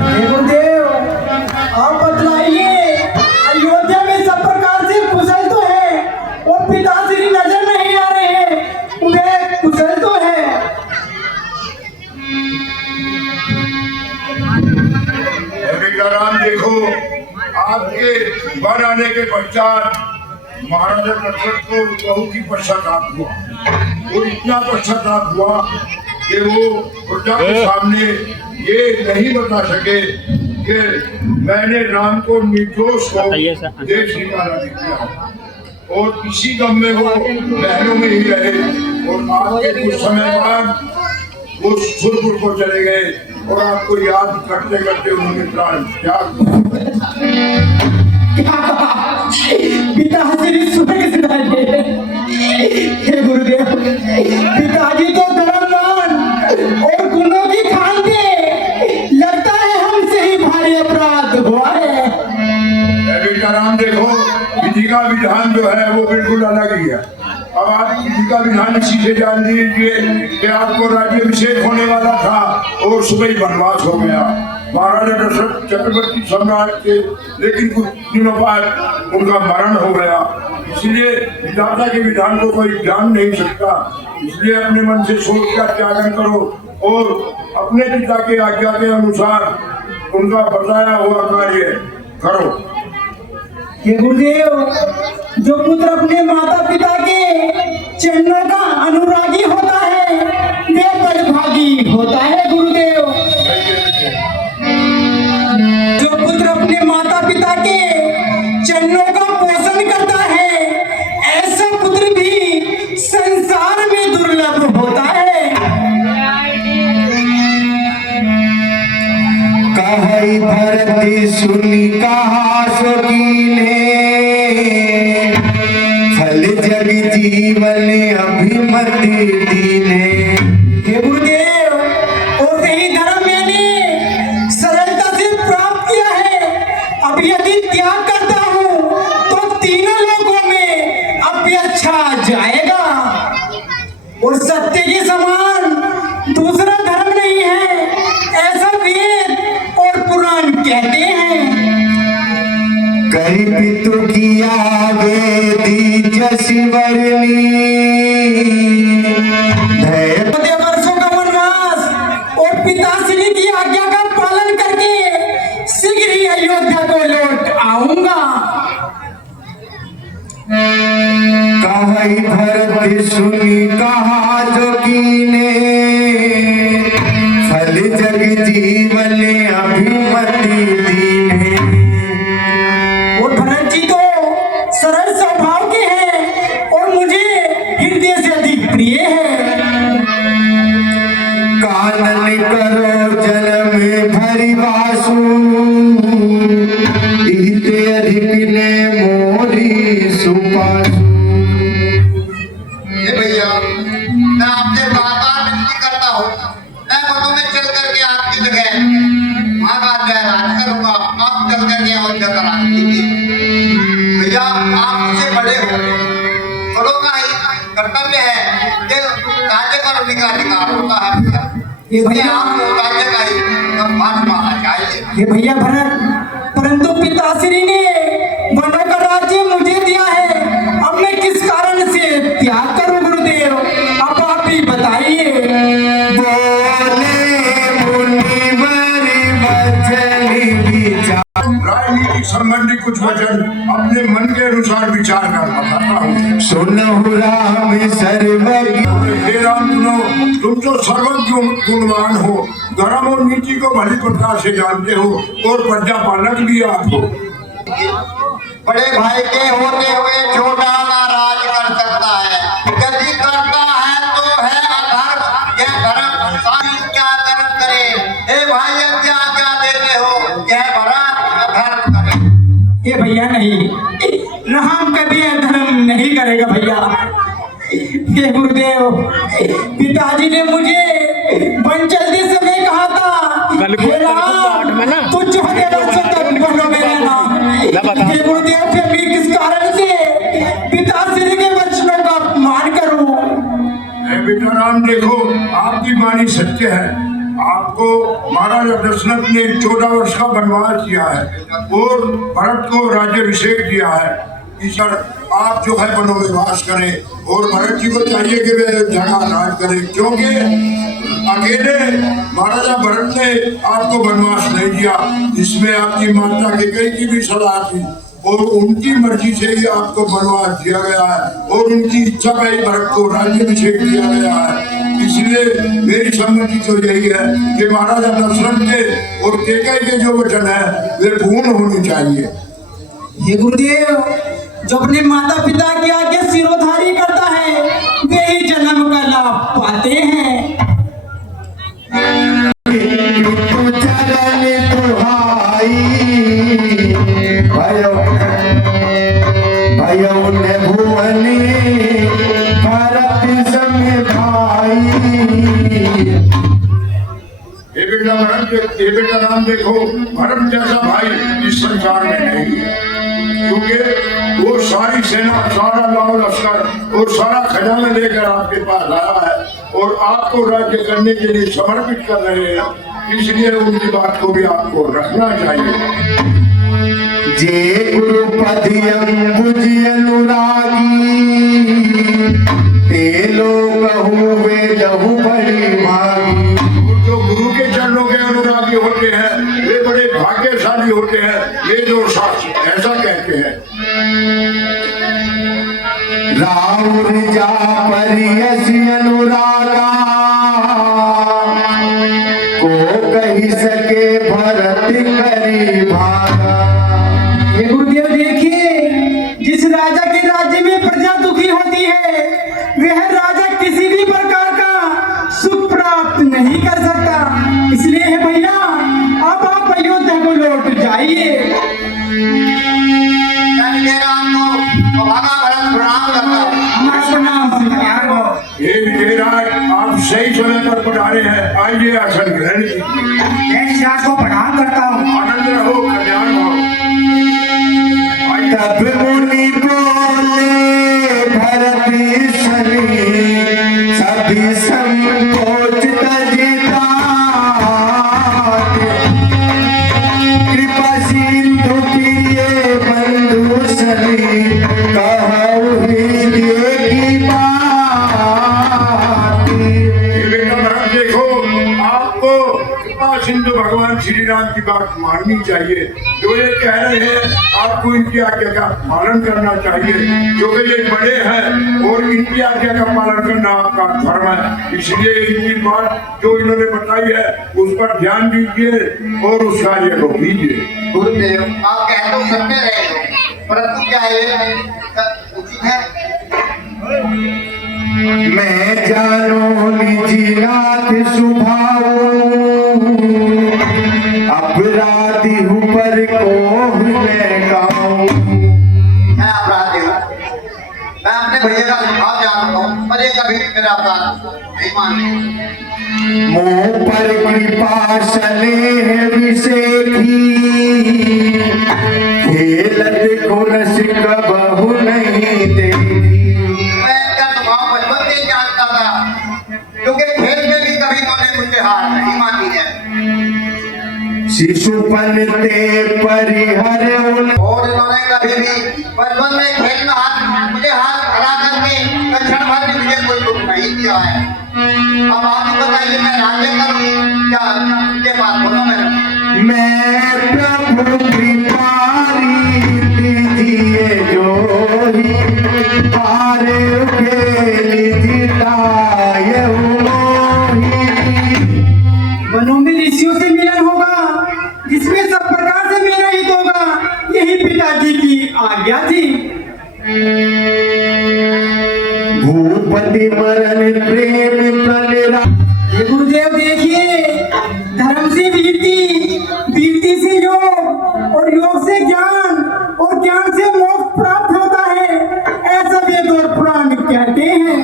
गुरुदेव आप बतलाइए, अयोध्या में सब प्रकार से कुशल तो है और पिताश्री नजर नहीं आ रहे हैं, उन्हें कुशल तो है। बेटा राम देखो, आपके वन आने के पश्चात महाराजा दशरथ को बहुत ही पश्चाताप हुआ और इतना पश्चाताप हुआ कि वो प्रजा के सामने ये नहीं बता सके कि मैंने राम को निर्दोष को देश निकाला किया, और इसी गम में वो महलों में ही रहे। और आपके कुछ समय बाद वो सुरपुर को चले गए और आपको याद करते करते उन्होंने प्राण त्याग दिया। पिताश्री स्वर्ग सिधारे। हे गुरुदेव, पिताजी तो धर्मवान और गुणों की खान थे, लगता है हमसे ही भारी अपराध हुआ है। बेटा राम देखो, विधि का विधान जो है वो बिल्कुल अलग ही है। अब आप विधि का विधान इसी से जान लीजिए कि आपको राज्याभिषेक होने वाला था और सुबह ही वनवास हो गया। महाराजा दशरथ चक्रवर्ती सम्राट के, लेकिन कुछ दिनों बाद उनका मरण हो गया। इसलिए विधाता के विधान को कोई जान नहीं सकता। इसलिए अपने मन से सोच का त्यागन करो और अपने पिता के आज्ञा के अनुसार उनका बताया हुआ कार्य करो। हे गुरुदेव, जो पुत्र अपने माता पिता के चरणों का अनुरागी होता है वे बड़भागी होता है। गुरुदेव, जो पुत्र अपने माता पिता के चरणों का पोषण करता है, ऐसा पुत्र भी संसार में दुर्लभ होता है। कहई भरती सुनी कहा सकीने, फल जग जीवन अभिमति दीने। हे गुरुदेव, और सही धर्म मैंने सरलता से प्राप्त किया है। अब यदि त्याग करता हूँ तो तीनों लोगों में अपेक्षा जाएगा, और सत्य के समान दूसरा धर्म नहीं है, ऐसा वेद और पुराण कहते हैं। कही पितु किया वेदी जसि वरनी, वर्षों का वनवास और पिताश्री की आज्ञा का पालन करके शीघ्र ही अयोध्या को लौट आऊंगा। कहई भरती सुनी कहा जो कीने, फल जग जीवन अभिमति दीने। और भरत जी तो सरल स्वभाव के हैं और मुझे हृदय से अधिक प्रिय है। कानन करो जन्म भरि वासु, इते अधिक ने मोरी सुपासु। ये भैया, मैं आपसे बार बार विनती करता हूँ, मैं वनों में चल करके आपकी जगह महाराज राज करूंगा, आप चल करके अयोध्या का राज कीजिए। भैया, आप मुझसे बड़े हो, बड़ों का ही कर्तव्य है कि राज्य करने का अधिकार होता है भैया। ये भैया, आपको राज्य का ही सम्मान पाना चाहिए। ये भैया भरत, परंतु पिताश्री ने वनों का राज्य मुझे दिया है, अब मैं किस कारण से त्याग करूं गुरुदेव, अब आप ही बताइए। बोले मुनिवर वचन विचार, राजनीति संबंधी कुछ वचन अपने मन के अनुसार विचार कर बताता हूँ। सुनहु राम सर्वज्ञ। हे राम, तुम तो सर्वज्ञ गुणवान हो, धर्म और नीति को भली प्रकार से जानते हो और प्रजा पालक भी आप हो। बड़े भाई के होते हुए छोटा ना राज कर सकता है, यदि करता है तो है अधर्म। यह धर्म सारी क्या धर्म करे। हे भाई, क्या क्या देते हो, यह भरत अधर्म करे। ये भैया नहीं, राम कभी अधर्म नहीं करेगा भैया। हे गुरुदेव, पिताजी ने मुझे वन चलते समय कहा था, हे राम, तू 14 वर्षों तक वनों में रहना। हे गुरुदेव, फिर मैं किस कारण से पिताश्री के वचनों का अपमान करूं? बेटा राम देखो, आपकी वाणी सत्य है। आपको महाराजा दशरथ ने 14 वर्ष का वनवास किया है और भरत को राज्याभिषेक दिया है कि सर आप जो है वनों में वास करें और भरत जी को चाहिए कि वे अयोध्या का राज करें, क्योंकि अकेले महाराजा भरत ने आपको वनवास नहीं दिया। इसमें आपकी माता कैकेयी की भी सलाह थी और उनकी मर्जी से ही आपको वनवास दिया गया है और उनकी इच्छा का ही भरत को राज्याभिषेक दिया गया है। इसलिए मेरी सम्मति तो यही है कि महाराजा दशरथ के और कैकेयी के जो वचन है वे पूर्ण होने चाहिए। हे गुरुदेव, जो अपने माता पिता की आज्ञा सिरोधारी करता है वे ही जन्म का लाभ पाते हैं। चरण दुहाई भयो ने भुवनी भरत सम भाई। ये बेटा राम देखो, भरत जैसा भाई इस संसार में नहीं है, क्योंकि वो सारी सेना, सारा लाव लश्कर और सारा खजाना लेकर आपके पास आया है और आपको राज्य करने के लिए समर्पित कर रहे हैं। इसलिए उनकी बात को भी आपको रखना चाहिए। जे गुरुपति अंबुज अनुरागी ते लोग वे लहु बड़ी भागी। जो गुरु के चरणों के अनुरागी होते हैं वे बड़े भाग्यशाली होते हैं, ये जो शास्त्र ऐसा कहते हैं। राउर जा परियसी अनुरागा को कही सके भरत करी भागा। हे गुरुदेव देखिए, जिस राजा के राज्य में प्रजा दुखी होती है वह राजा किसी भी प्रकार का सुख प्राप्त नहीं कर सकता। इसलिए है भैया, अब आप अयोध्या को लौट जाइए। हे विजयराज, आप सही समय पर पधारे हैं, आइए आसन ग्रहण कीजिए। को प्रणाम करता हूँ। आनंद रहो, कल्याण हो। तब मुनि बोले भरत सनी सभी संकोच तजिता। कृपा सिंधु प्रिय बंधु सनी कहु हृदय की बात। बेटा भरत देखो, आपको कृपा सिंधु भगवान श्री राम की बात माननी चाहिए। जो ये कह रहे हैं आपको इनकी आज्ञा का पालन करना चाहिए, क्योंकि ये बड़े हैं और इनकी आज्ञा का पालन करना आपका धर्म है। इसलिए इनकी बात जो इन्होंने बताई है उस पर ध्यान दीजिए और उस कार्य को कीजिए। गुरुदेव, आप कह तो सकते रहे हो, परंतु क्या ये उचित है? मैं जानो निजिनाथ सुभाऊ अपराधी हूँ पर को मैं गाऊं। मैं अपराधी हूँ, मैं अपने भैया का सुझाव जानता हूँ, पर ये कभी मेरा अपराध नहीं मानते। मुँह पर कृपा स्नेह विषेखी खेलत गुण सिक बहु नहीं देखी। मैं इनका स्वभाव बचपन से ही जानता था, क्योंकि खेल में भी कभी इन्होंने मुझे हार नहीं मानी है। शिशुपन ते परिहर उन और इन्होंने कभी भी बचपन में खेल में मुझे हाथ हरा करके क्षण भर भी मुझे कोई दुख नहीं दिया है। अब आप ही बताइए, मैं राज्य करूं क्या उनके पास बोलो? मैं प्रभु कृपारी दीजिए जो ही हारे के जिताए वनों में ऋषियों से मिलन होगा, जिसमें सब प्रकार से मेरा हित होगा, यही पिताजी की आज्ञा थी। भूपति मरण प्रेम प्रणरा। ये गुरुदेव देखिए, धर्म से वीरती, वीरती से योग और योग से ज्ञान और ज्ञान से मोक्ष प्राप्त होता है, ऐसा वेद और पुराण कहते हैं।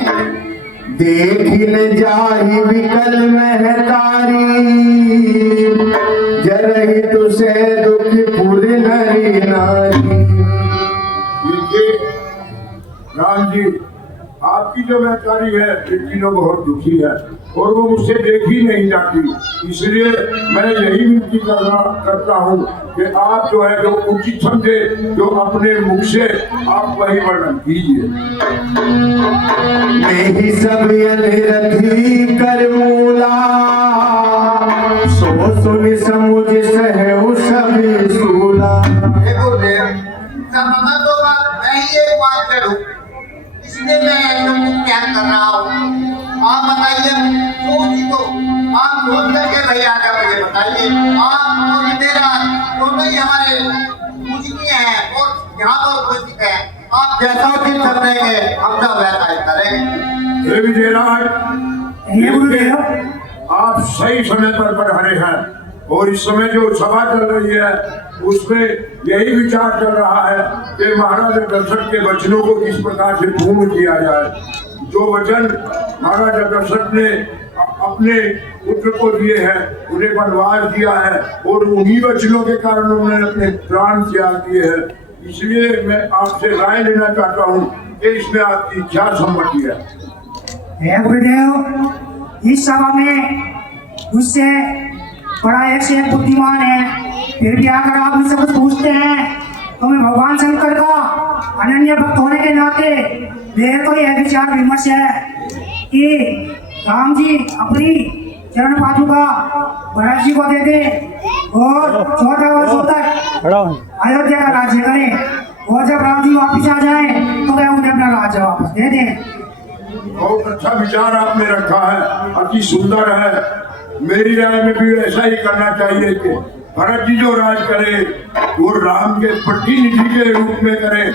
देखिन जाहि विकल महतारी जरहि तुसे दुख पुर नरी नारी। देखिए राम जी, आपकी आपकी जो बेकारी है ये तीनों बहुत दुखी है और वो मुझसे देखी नहीं जाती। इसलिए मैं यही विनती करता हूँ कि आप जो है जो उचित समझे जो अपने मुख से आप वही वर्णन कीजिए। मैं ही सब अनरथी कर मूला, सो सुन समुझ सहु सब सूला। हे गुरुदेव, समाधान तो मैं ही एक बात करूं, इसलिए मैं एकदम त्याग कर रहा हूँ। आप बताइए, सोच तो आप सोच करके भाई आगे मुझे बताइए। आप और मेरा दोनों ही हमारे पूजनीय हैं और यहाँ पर उपस्थित है। आप जैसा उचित समझेंगे हम सब वैसा ही करेंगे। हे विजयराज, हे गुरुदेव, आप सही समय पर पधारे हैं और इस समय जो सभा चल रही है उसमें यही विचार चल रहा है कि महाराज दर्शक के वचनों को किस प्रकार से पूर्ण किया जाए। जो वचन महाराज दर्शक ने अपने पुत्र को दिए हैं उन्हें वनवास दिया है और उन्हीं वचनों के कारण उन्होंने अपने प्राण त्याग दिए हैं। इसलिए मैं आपसे राय लेना चाहता हूँ कि इसमें आपकी क्या सम्मति है। हे गुरुदेव, इस सभा में मुझसे बड़ा एक से एक बुद्धिमान है, फिर भी अगर आप मुझसे कुछ पूछते हैं तो मैं भगवान शंकर का अनन्य भक्त होने के नाते मेरे को यह विचार विमर्श है कि राम जी अपनी चरण पादुका भरत जी को दे दे और 14 वर्षों तक अयोध्या का राज्य करें और जब राम जी वापिस आ जाए तो वह उन्हें अपना राज्य वापस दे दें। बहुत अच्छा विचार आपने रखा है, अति सुंदर है। मेरी राय में भी ऐसा ही करना चाहिए कि भरत जी जो राज करे वो राम के प्रतिनिधि के रूप में करे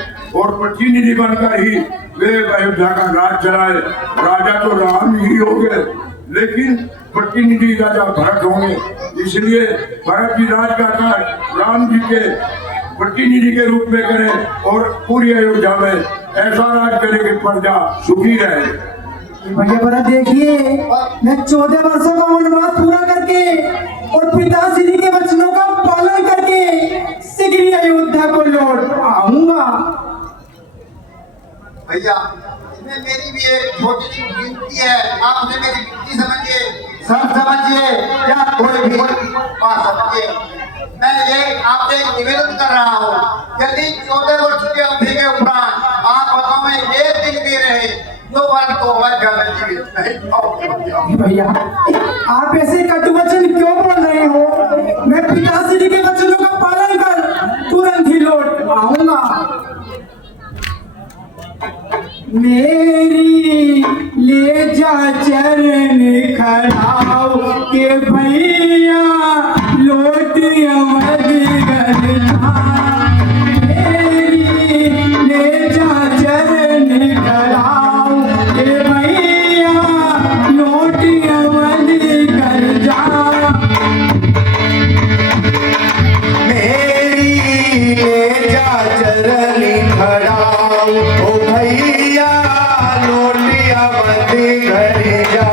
और प्रतिनिधि बनकर ही वे अयोध्या का राज चलाए। राजा तो राम ही होंगे लेकिन प्रतिनिधि राजा भरत होंगे, इसलिए भरत जी राज का कार्य राम जी के प्रतिनिधि के रूप में करें और पूरी अयोध्या में ऐसा राज करे कि प्रजा सुखी रहे। भैया भरत देखिए, मैं 14 वर्षों का वनवास पूरा करके और पिताश्री के वचनों का पालन करके शीघ्र ही अयोध्या को लौट आऊंगा। भैया, इसमें मेरी भी एक छोटी सी विनती है, आप मुझे मेरी विनती समझिए, सब समझिए या कोई भी बात समझिए। मैं ये आपसे एक निवेदन कर रहा हूँ, यदि 14 वर्ष की अवधि के उपरांत आप बताओ में एक दिन भी रहे तो बात तो अवश्य जीवित नहीं। भैया, आप ऐसे कटु वचन क्यों बोल रहे हो? मैं पिताश्री के वचनों का पालन कर तुरंत ही लौट आऊंगा। मेरी ले जा चरण खड़ाओ के भैया लौट अवध घर जा। मेरी ले जा चरण खड़ाओ के भैया लौट अवध घर जा। मेरी ले जा चरण खड़ाओ ओ भैया लौट अवध घर जा।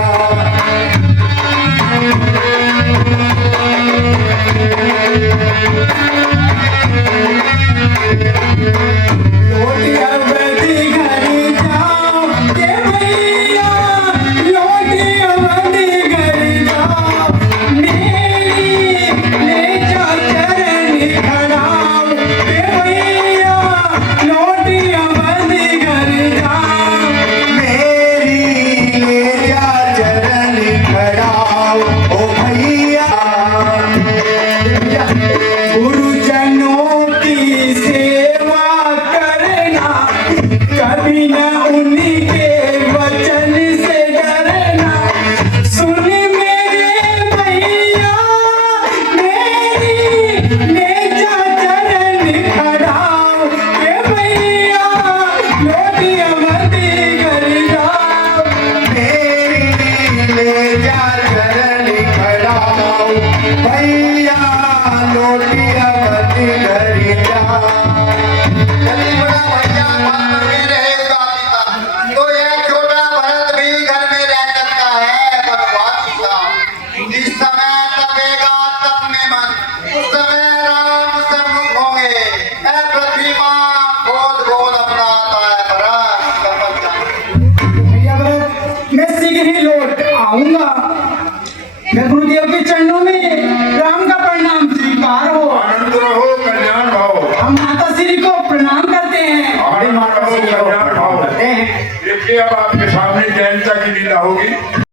भी माता से करते हैं। देखिए अब आपके सामने जयंता की लीला होगी।